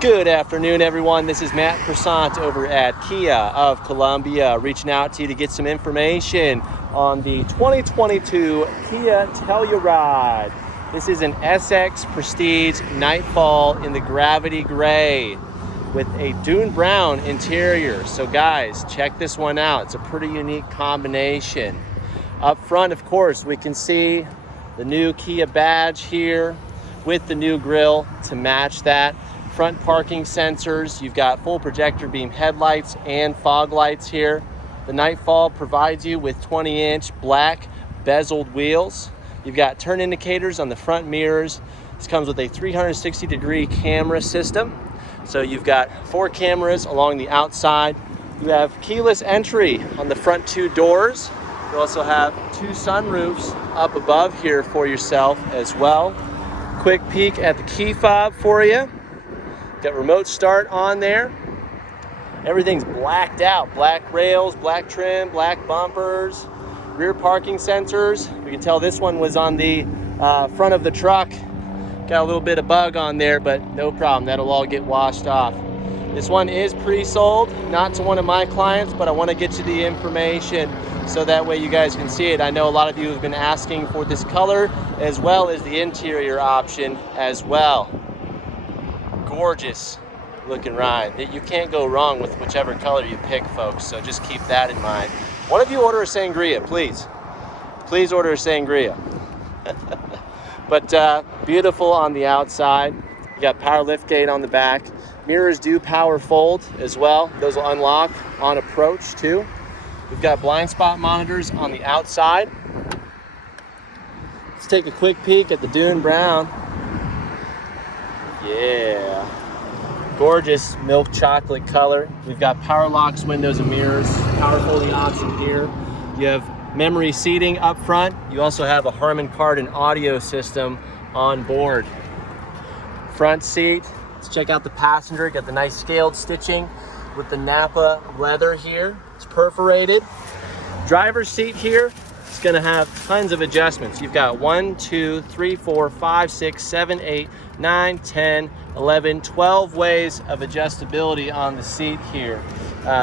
Good afternoon, everyone. This is Matt Croissant over at Kia of Columbia, reaching out to you to get some information on the 2022 Kia Telluride. This is an SX Prestige Nightfall in the Gravity Gray with a Dune Brown interior. So guys, check this one out. It's a pretty unique combination. Up front, of course, we can see the new Kia badge here with the new grille to match that. Front parking sensors, you've got full projector beam headlights and fog lights here. The Nightfall provides you with 20-inch black bezeled wheels. You've got turn indicators on the front mirrors. This comes with a 360-degree camera system. So you've got 4 cameras along the outside. You have keyless entry on the front 2 doors. You also have 2 sunroofs up above here for yourself as well. Quick peek at the key fob for you. Got remote start on there. Everything's blacked out. Black rails, black trim, black bumpers, rear parking sensors. We can tell this one was on the front of the truck. Got a little bit of bug on there, but no problem. That'll all get washed off. This one is pre-sold, not to one of my clients, but I want to get you the information so that way you guys can see it. I know a lot of you have been asking for this color as well as the interior option as well. Gorgeous looking ride. You can't go wrong with whichever color you pick, folks, so just keep that in mind. One of you order a sangria, please. Please order a sangria. But beautiful on the outside. You got power lift gate on the back. Mirrors do power fold as well. Those will unlock on approach too. We've got blind spot monitors on the outside. Let's take a quick peek at the Dune Brown. Yeah, gorgeous milk chocolate color. We've got power locks, windows and mirrors, power folding option here. You have memory seating up front. You also have a Harman Kardon audio system on board. Front seat, let's check out the passenger. Got the nice scaled stitching with the Napa leather here. It's perforated. Driver's seat here. It's going to have tons of adjustments. You've got 1, 2, 3, 4, 5, 6, 7, 8, 9, 10, 11, 12 ways of adjustability on the seat here.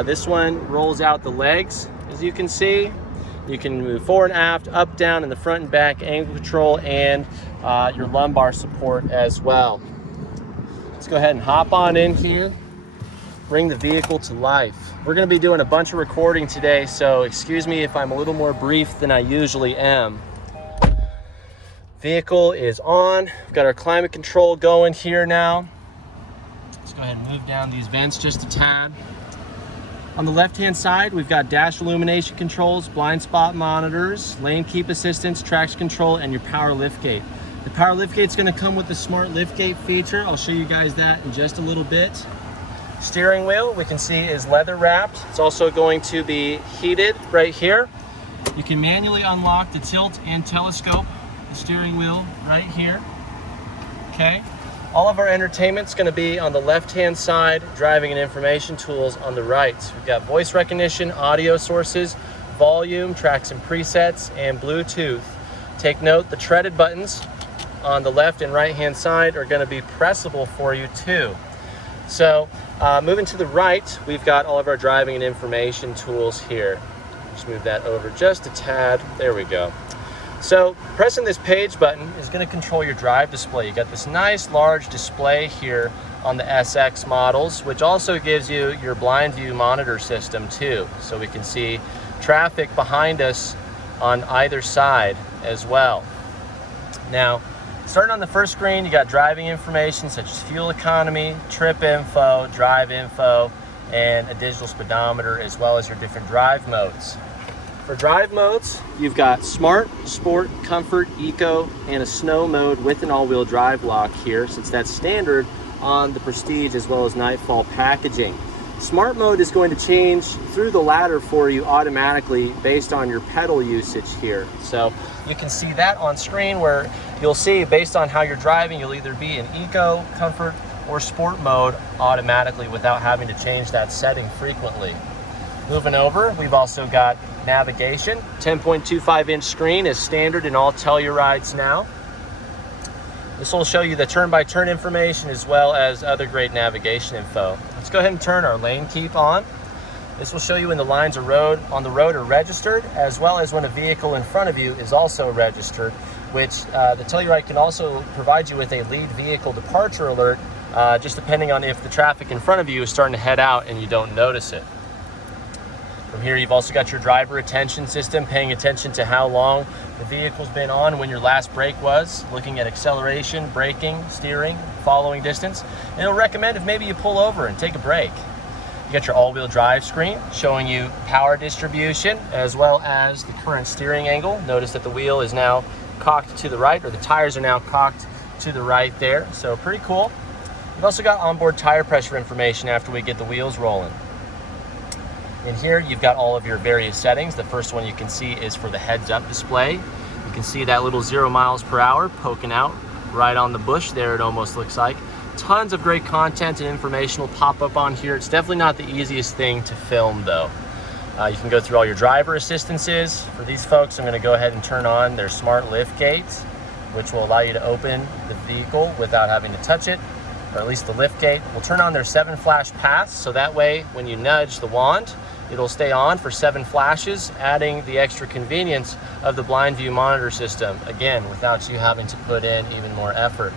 This one rolls out the legs, as you can see. You can move forward and aft, up, down, in the front and back, angle control, and your lumbar support as well. Let's go ahead and hop on in here. Bring the vehicle to life. We're going to be doing a bunch of recording today, so excuse me if I'm a little more brief than I usually am. Vehicle is on. We've got our climate control going here now. Let's go ahead and move down these vents just a tad. On the left-hand side, we've got dash illumination controls, blind spot monitors, lane keep assistance, traction control, and your power lift gate. The power lift gate is going to come with the smart lift gate feature. I'll show you guys that in just a little bit. Steering wheel, we can see, is leather wrapped. It's also going to be heated right here. You can manually unlock the tilt and telescope the steering wheel right here. Okay. All of our entertainment's going to be on the left-hand side, driving and information tools on the right. We've got voice recognition, audio sources, volume, tracks and presets, and Bluetooth. Take note, the treaded buttons on the left and right-hand side are going to be pressable for you too. So moving to the right, we've got all of our driving and information tools here. Just move that over just a tad. There we go. So pressing this page button is going to control your drive display. You got this nice large display here on the SX models, which also gives you your blind view monitor system too. So we can see traffic behind us on either side as well. Now, starting on the first screen, you got driving information such as fuel economy, trip info, drive info, and a digital speedometer, as well as your different drive modes. For drive modes, you've got Smart, Sport, Comfort, Eco, and a Snow mode with an all-wheel drive lock here, since that's standard on the Prestige as well as Nightfall packaging. Smart mode is going to change through the ladder for you automatically based on your pedal usage here. So you can see that on screen, where you'll see based on how you're driving, you'll either be in Eco, Comfort, or Sport mode automatically without having to change that setting frequently. Moving over, we've also got navigation. 10.25-inch screen is standard in all Tellurides now. This will show you the turn-by-turn information as well as other great navigation info. Let's go ahead and turn our lane keep on. This will show you when the lines on the road are registered, as well as when a vehicle in front of you is also registered, which the Telluride can also provide you with a lead vehicle departure alert, just depending on if the traffic in front of you is starting to head out and you don't notice it. From here, you've also got your driver attention system, paying attention to how long the vehicle's been on, when your last brake was, looking at acceleration, braking, steering, following distance. And it'll recommend if maybe you pull over and take a break. You got your all-wheel drive screen showing you power distribution as well as the current steering angle. Notice that the wheel is now cocked to the right, or the tires are now cocked to the right there. So pretty cool. You've also got onboard tire pressure information after we get the wheels rolling. In here, you've got all of your various settings. The first one you can see is for the heads-up display. You can see that little 0 miles per hour poking out right on the bush there, it almost looks like. Tons of great content and information will pop up on here. It's definitely not the easiest thing to film though. You can go through all your driver assistances. For these folks, I'm going to go ahead and turn on their smart lift gates, which will allow you to open the vehicle without having to touch it, or at least the lift gate. We'll turn on their 7 flash paths, so that way when you nudge the wand, it'll stay on for 7 flashes, adding the extra convenience of the blind view monitor system, again, without you having to put in even more effort.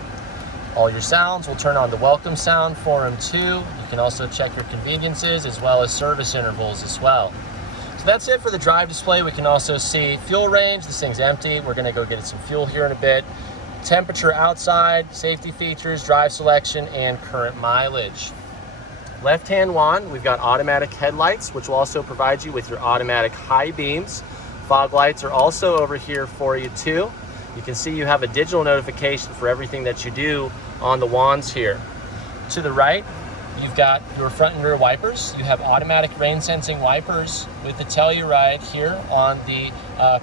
All your sounds, we'll turn on the welcome sound for them too. You can also check your conveniences as well as service intervals as well. So that's it for the drive display. We can also see fuel range. This thing's empty. We're gonna go get some fuel here in a bit. Temperature outside, safety features, drive selection, and current mileage. Left-hand wand, we've got automatic headlights, which will also provide you with your automatic high beams. Fog lights are also over here for you too. You can see you have a digital notification for everything that you do on the wands here. To the right, you've got your front and rear wipers. You have automatic rain sensing wipers with the Telluride here on the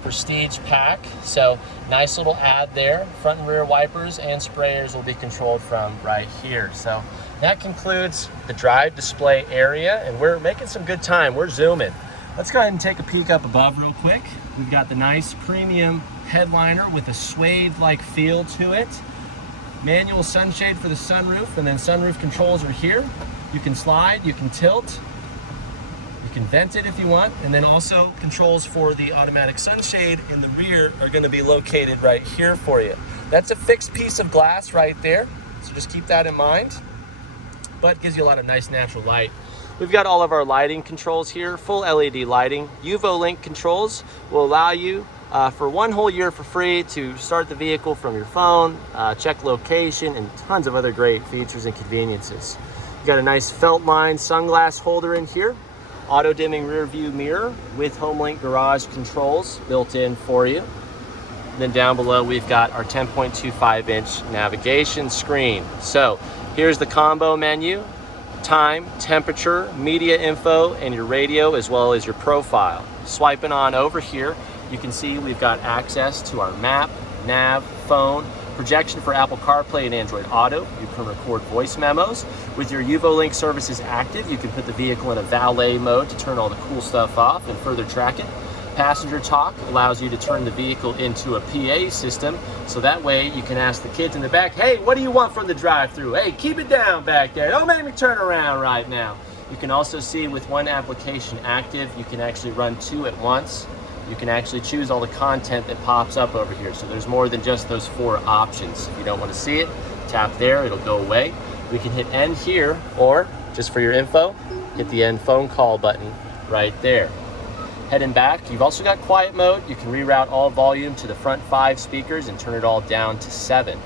Prestige pack. So nice little add there. Front and rear wipers and sprayers will be controlled from right here. So that concludes the drive display area, and we're making some good time. We're zooming. Let's go ahead and take a peek up above real quick. We've got the nice premium headliner with a suede-like feel to it. Manual sunshade for the sunroof, and then sunroof controls are here. You can slide, you can tilt, you can vent it if you want, and then also controls for the automatic sunshade in the rear are going to be located right here for you. That's a fixed piece of glass right there, so just keep that in mind, but it gives you a lot of nice natural light. We've got all of our lighting controls here, full LED lighting. UVO-Link controls will allow you for 1 whole year for free to start the vehicle from your phone, check location, and tons of other great features and conveniences. You've got a nice felt line sunglass holder in here, auto dimming rear view mirror with HomeLink garage controls built in for you. And then down below, we've got our 10.25-inch navigation screen. So here's the combo menu: time, temperature, media info, and your radio, as well as your profile. Swiping on over here, you can see we've got access to our map, nav, phone, projection for Apple CarPlay and Android Auto. You can record voice memos. With your UVO-Link services active, you can put the vehicle in a valet mode to turn all the cool stuff off and further track it. Passenger talk allows you to turn the vehicle into a PA system, so that way you can ask the kids in the back, hey, what do you want from the drive-thru? Hey, keep it down back there. Don't make me turn around right now. You can also see with one application active, you can actually run 2 at once. You can actually choose all the content that pops up over here. So there's more than just those 4 options. If you don't want to see it, tap there, it'll go away. We can hit end here, or just for your info, hit the end phone call button right there. Heading back, you've also got quiet mode. You can reroute all volume to the front 5 speakers and turn it all down to 7.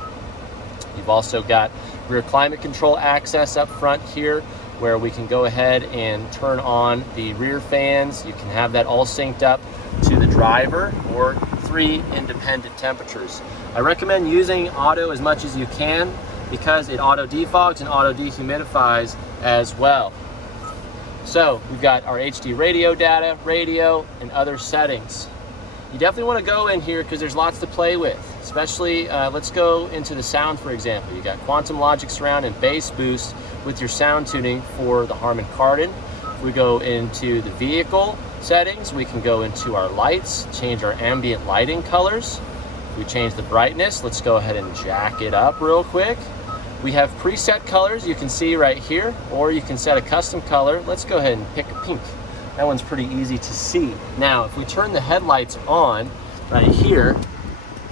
You've also got rear climate control access up front here, where we can go ahead and turn on the rear fans. You can have that all synced up to the driver, or 3 independent temperatures. I recommend using auto as much as you can because it auto defogs and auto dehumidifies as well. So we've got our HD radio data, radio, and other settings. You definitely want to go in here because there's lots to play with, especially let's go into the sound, for example. You got Quantum Logic Surround and Bass Boost with your sound tuning for the Harman Kardon. If we go into the vehicle settings, we can go into our lights, change our ambient lighting colors. If we change the brightness, let's go ahead and jack it up real quick. We have preset colors you can see right here, or you can set a custom color. Let's go ahead and pick a pink. That one's pretty easy to see. Now, if we turn the headlights on right here,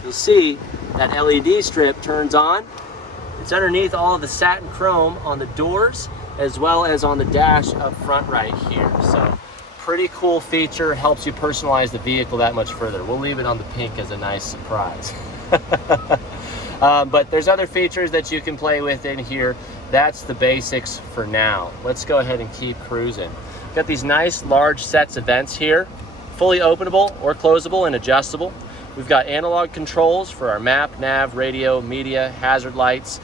you'll see that LED strip turns on. It's underneath all of the satin chrome on the doors, as well as on the dash up front right here. So pretty cool feature, helps you personalize the vehicle that much further. We'll leave it on the pink as a nice surprise. But there's other features that you can play with in here. That's the basics for now. Let's go ahead and keep cruising. Got these nice large sets of vents here, fully openable or closable and adjustable. We've got analog controls for our map, nav, radio, media, hazard lights,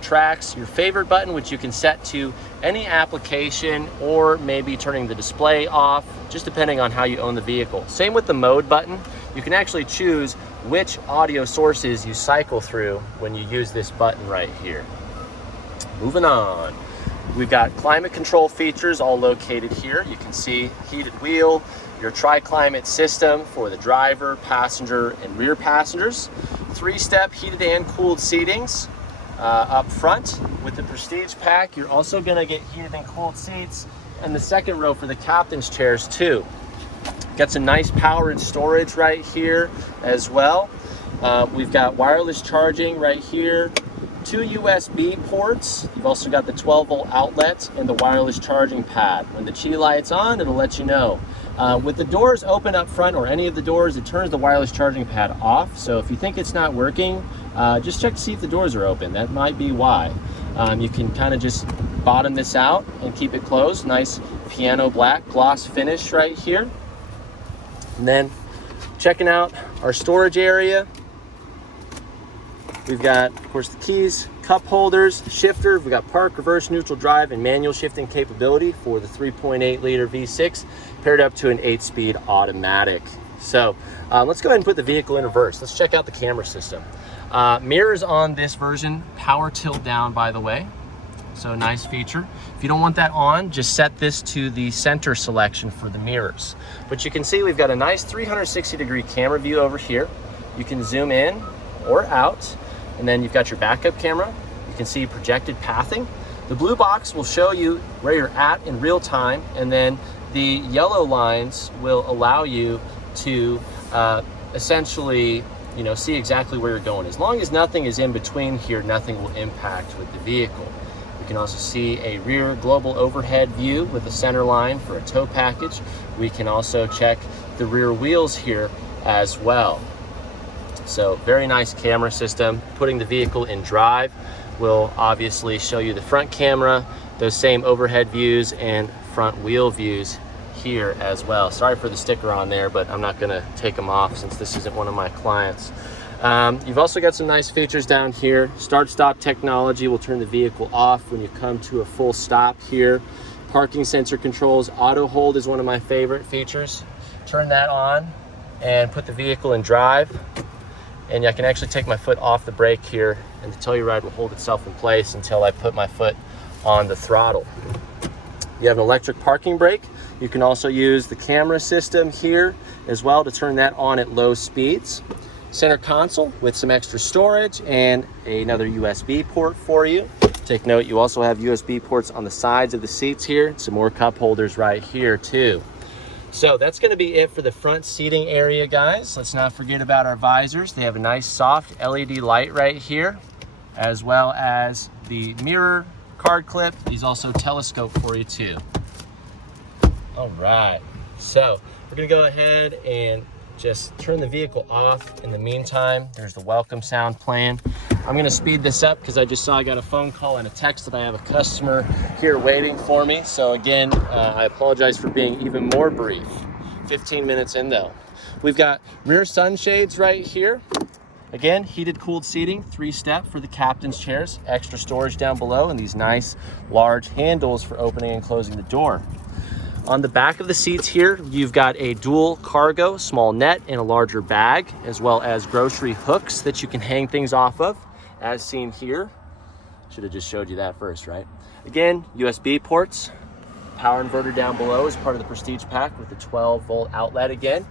tracks, your favorite button, which you can set to any application, or maybe turning the display off, just depending on how you own the vehicle. Same with the mode button. You can actually choose which audio sources you cycle through when you use this button right here. Moving on. We've got climate control features all located here. You can see heated wheel, your tri-climate system for the driver, passenger, and rear passengers. 3-step heated and cooled seatings up front. With the Prestige pack, you're also gonna get heated and cooled seats in the second row for the captain's chairs too. Got some nice power and storage right here as well. We've got wireless charging right here, 2 USB ports. You've also got the 12-volt outlet and the wireless charging pad. When the Qi light's on, it'll let you know. With the doors open up front, or any of the doors, it turns the wireless charging pad off. So if you think it's not working, just check to see if the doors are open. That might be why. You can kind of just bottom this out and keep it closed. Nice piano black gloss finish right here. And then checking out our storage area. We've got, of course, the keys, cup holders, shifter. We've got park, reverse, neutral drive, and manual shifting capability for the 3.8 liter V6, paired up to an 8-speed automatic. So let's go ahead and put the vehicle in reverse. Let's check out the camera system. Mirrors on this version, power tilt down, by the way. So nice feature. If you don't want that on, just set this to the center selection for the mirrors. But you can see we've got a nice 360-degree camera view over here. You can zoom in or out. And then you've got your backup camera. You can see projected pathing. The blue box will show you where you're at in real time, and then the yellow lines will allow you to essentially, see exactly where you're going. As long as nothing is in between here, nothing will impact with the vehicle. You can also see a rear global overhead view with a center line for a tow package. We can also check the rear wheels here as well. So very nice camera system. Putting the vehicle in drive will obviously show you the front camera, those same overhead views and front wheel views here as well. Sorry for the sticker on there, but I'm not gonna take them off since this isn't one of my clients. You've also got some nice features down here. Start-stop technology will turn the vehicle off when you come to a full stop here. Parking sensor controls. Auto hold is one of my favorite features. Turn that on and put the vehicle in drive. And I can actually take my foot off the brake here, and the Telluride will hold itself in place until I put my foot on the throttle. You have an electric parking brake. You can also use the camera system here as well to turn that on at low speeds. Center console with some extra storage and another USB port for you. Take note, you also have USB ports on the sides of the seats here. Some more cup holders right here too. So that's going to be it for the front seating area, guys. Let's not forget about our visors. They have a nice soft LED light right here, as well as the mirror card clip. These also telescope for you too. All right, so we're going to go ahead and just turn the vehicle off. In the meantime, there's the welcome sound playing. I'm going to speed this up because I just saw I got a phone call and a text that I have a customer here waiting for me. So again, I apologize for being even more brief. 15 minutes in though. We've got rear sunshades right here. Again, heated cooled seating, 3-step for the captain's chairs, extra storage down below, and these nice large handles for opening and closing the door. On the back of the seats here, you've got a dual cargo, small net, and a larger bag, as well as grocery hooks that you can hang things off of, as seen here. Should have just showed you that first, right? Again, USB ports, power inverter down below is part of the Prestige pack with the 12-volt outlet again.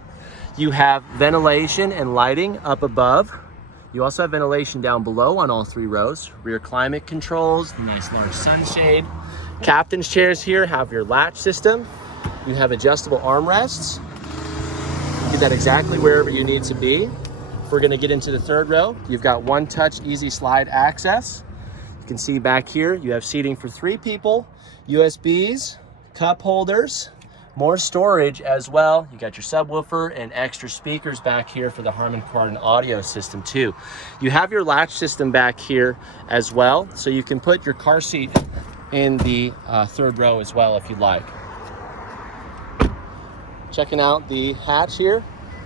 You have ventilation and lighting up above. You also have ventilation down below on all 3 rows. Rear climate controls, nice large sunshade. Captain's chairs here have your latch system. You have adjustable armrests. You get that exactly wherever you need to be. If we're gonna get into the 3rd row, you've got one-touch easy slide access. You can see back here, you have seating for 3 people, USBs, cup holders, more storage as well. You got your subwoofer and extra speakers back here for the Harman Kardon audio system too. You have your latch system back here as well, so you can put your car seat in the 3rd row as well if you'd like. Checking out the hatch here.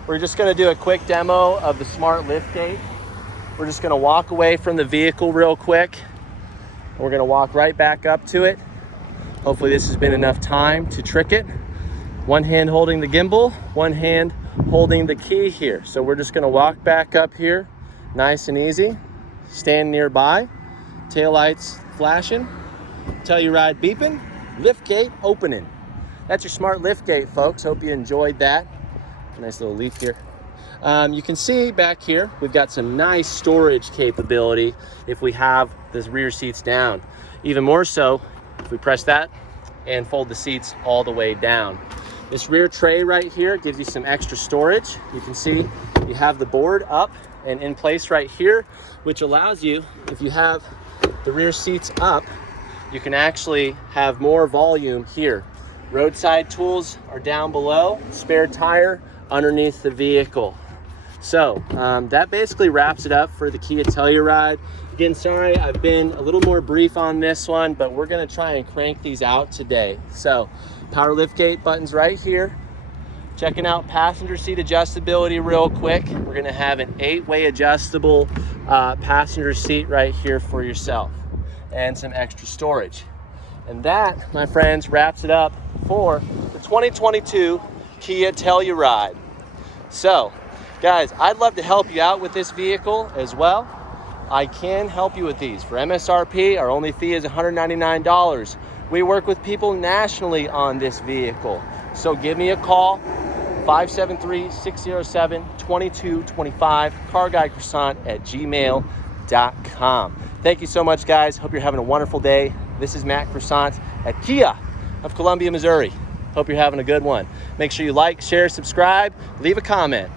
We're just gonna do a quick demo of the smart liftgate. We're just gonna walk away from the vehicle real quick. We're gonna walk right back up to it. Hopefully this has been enough time to trick it. One hand holding the gimbal, one hand holding the key here. So we're just gonna walk back up here, nice and easy. Stand nearby, taillights flashing, Telluride beeping, liftgate opening. That's your smart liftgate, folks. Hope you enjoyed that. Nice little leaf here. You can see back here, we've got some nice storage capability if we have the rear seats down. Even more so, if we press that and fold the seats all the way down. This rear tray right here gives you some extra storage. You can see you have the board up and in place right here, which allows you, if you have the rear seats up, you can actually have more volume here. Roadside tools are down below, spare tire underneath the vehicle. So that basically wraps it up for the Kia Telluride. Again, sorry, I've been a little more brief on this one, but we're gonna try and crank these out today. So power liftgate buttons right here. Checking out passenger seat adjustability real quick. We're gonna have an 8-way adjustable passenger seat right here for yourself and some extra storage. And that, my friends, wraps it up for the 2022 Kia Telluride. So, guys, I'd love to help you out with this vehicle as well. I can help you with these. For MSRP, our only fee is $199. We work with people nationally on this vehicle. So give me a call, 573-607-2225, carguydecroissant@gmail.com. Thank you so much, guys. Hope you're having a wonderful day. This is Matt Croissant at Kia of Columbia, Missouri. Hope you're having a good one. Make sure you like, share, subscribe, leave a comment.